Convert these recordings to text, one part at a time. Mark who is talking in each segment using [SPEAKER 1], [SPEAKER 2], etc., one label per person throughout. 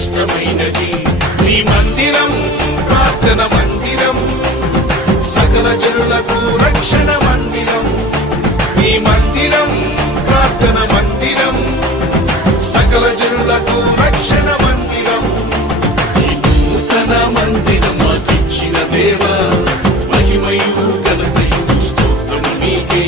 [SPEAKER 1] శ్రేష్టమైనది. నీ మందిరం ప్రార్థన మందిరం సకల జనులకు రక్షణ మందిరం. నీ మందిరం ప్రార్థన మందిరం సకల జనులకు రక్షణ మందిరం. నీ నూతన మందిరం మాకిచ్చిన దేవా మహిమయు స్తోత్రము మీకే.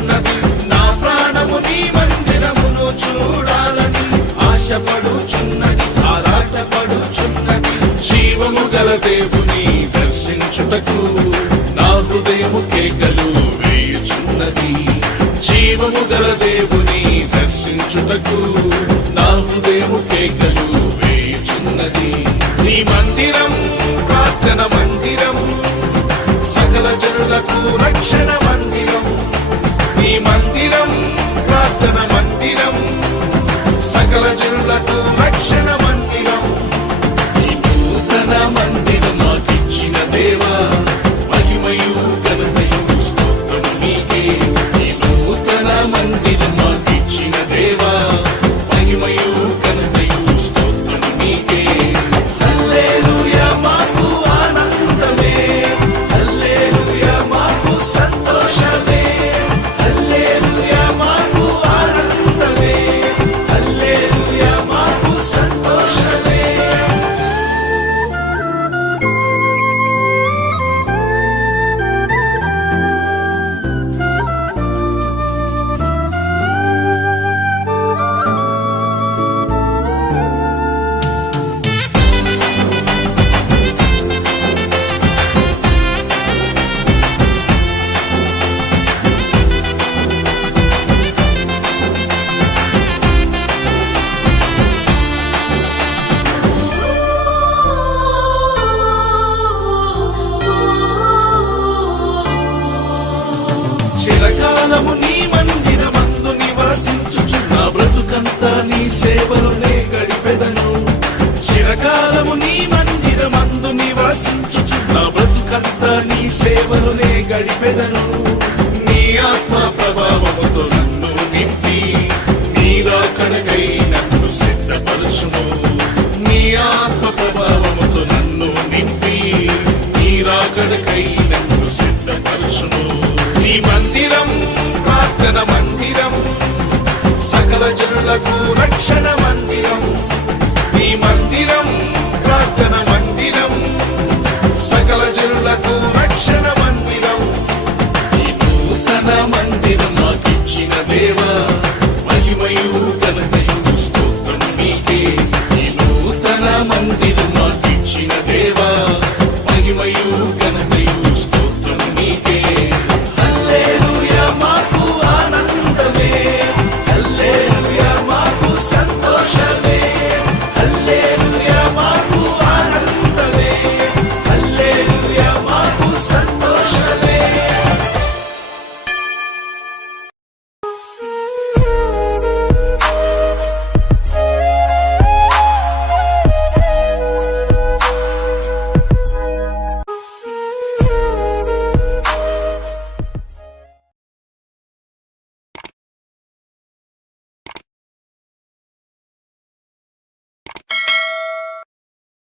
[SPEAKER 1] ఉన్నది. నా ప్రాణము నీ మందిరమును చూడాలని ఆశపడుచున్నది ఆరాటపడుచున్నది. జీవము గల దేవుని దర్శించుటకు నా హృదయము కేకలు వేయుచున్నది. జీవము గల దేవుని దర్శించుటకు నా హృదయము కేకలు మందిరం సకల జనులకు రక్షణ మందిరమందు నా బ్రతుకంతా నీ సేవలోనే గడిపెదను. నీ ఆత్మ ప్రభావముతో నన్ను నింపి నీ కడకై నన్ను సిద్ధపరచుము. నీ ఆత్మ ప్రభావముతో నన్ను నింపి నీలా కడకై నన్ను సిద్ధపరచును నీ మందిరం ప్రార్థన మందిరం సకల జనులకు రక్షణ మందిరం. స్తోత్రం నీకే. హల్లెలూయా మాకు ఆనందమే.